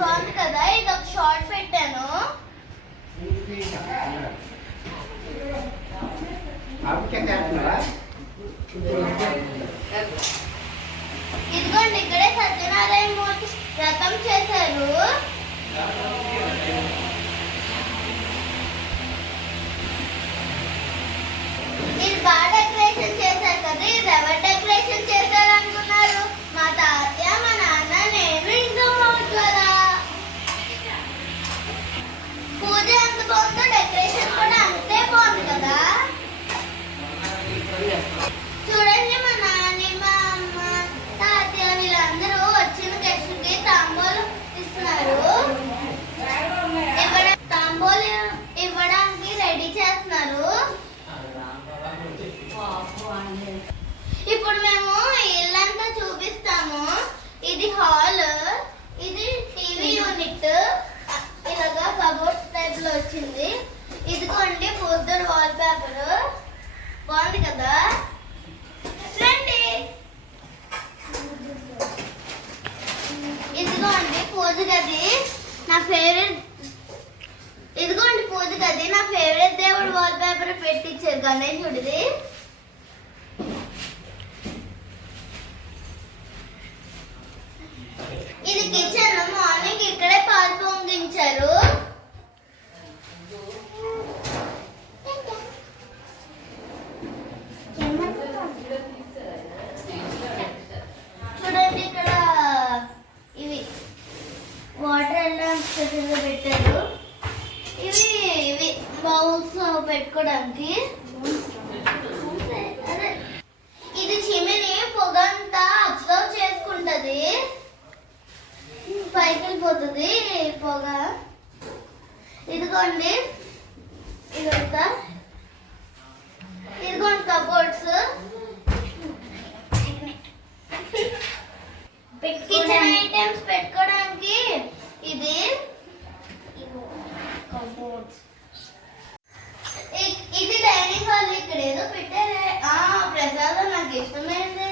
బాగుంది కదా? ఇది ఒక షార్ట్ పెట్టాను. ఇదిగోండి ఇక్కడే సత్యనారాయణ మూర్తి రథం చేశారు. ఇది బాగా డెకరేషన్ చేశారు కదా? ఇది ఎవరు డెకరేషన్ చేశారు అనుకున్నారు మా తాతయ్య మా నాన్న నేను ఇంకా మౌట్లరా పూజ ఎంత బాగుందో డెకరేషన్ కూడా అంతే బాగుంది కదా. చూడండి మా నాన్న మా అమ్మ తాతయ్య వీళ్ళందరూ వచ్చిన గెస్ట్కి తాంబూలు ఇస్తున్నారు. ఇవ్వడం తాంబూలం ఇవ్వడానికి రెడీ చేస్తున్నారు. ఇప్పుడు మేము ఇల్లంతా చూపిస్తాము. ఇది హాల్ ఇది టీవీ యూనిట్ ఇలాగా కబోర్డ్ టైప్లో వచ్చింది ఇదిగోండి బుద్ధుడు వాల్ పేపర్ బాగుంది కదా? రండి. ఇదిగోండి పూజ గది. నా ఫేవరెట్ ఇదిగోండి పూజ గది. నా ఫేవరెట్ దేవుడు వాల్ పేపర్ పెట్టించారు గణేశుడిది. ఇది కిచెన్ పెట్టుకోవడానికి ఇది చిమిని పొగంతా అబ్జర్వ్ చేసుకుంటది. పైకి వెళ్ళిపోతుంది పొగ. ఇదిగోండి. ఇదంతా ఇదిగోండి కబోర్డ్స్ కిచెన్ ఐటమ్స్ పెట్టుకోవడానికి ఇది ఇ- ఇది డైనింగ్ హాల్ ఇక్కడ ఏదో పెట్టారే ఆ ప్రసాదం నాకు ఇష్టమైనది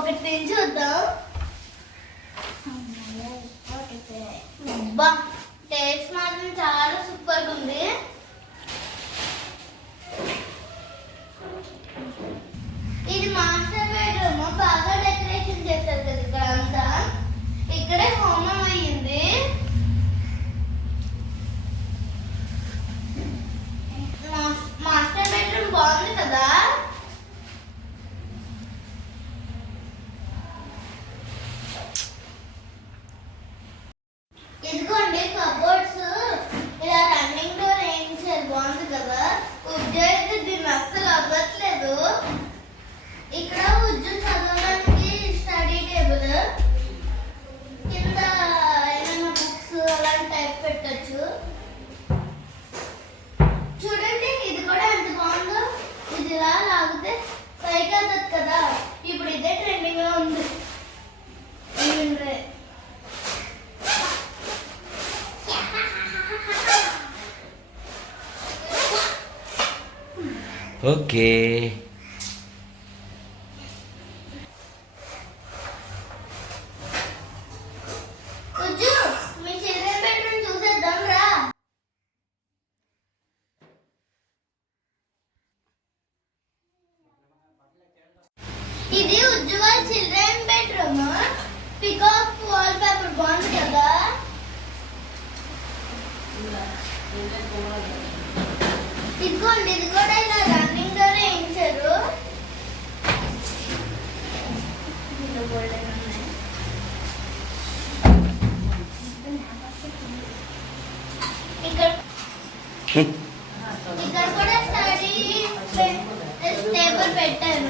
ఒకటి తిని చూద్దాం. టేస్ట్ మాత్రం చాలా సూపర్గా ఉంది. పెట్టచ్చు చూడండి ఇది కూడా ఎంత బాగుందో. ఇది ఇలా లాగితే పైకి వెళ్తుంది కదా. ఇప్పుడు ఇదే ట్రెండింగ్లో ఉంది. ఓకే ఉజ్జు మీ చిల్డ్రన్ బెడ్రూమ్ చూసేద్దాం రా ఇది Ujjwal children bedroom. Peacock wall paper బాగుంది కదా. ఇదిగోండి ఇది కూడా ఇలా రన్నింగ్ గానే వేయించారు. ఇక్కడ ఇక్కడ కూడా స్టడీ టేబుల్ పెట్టారు.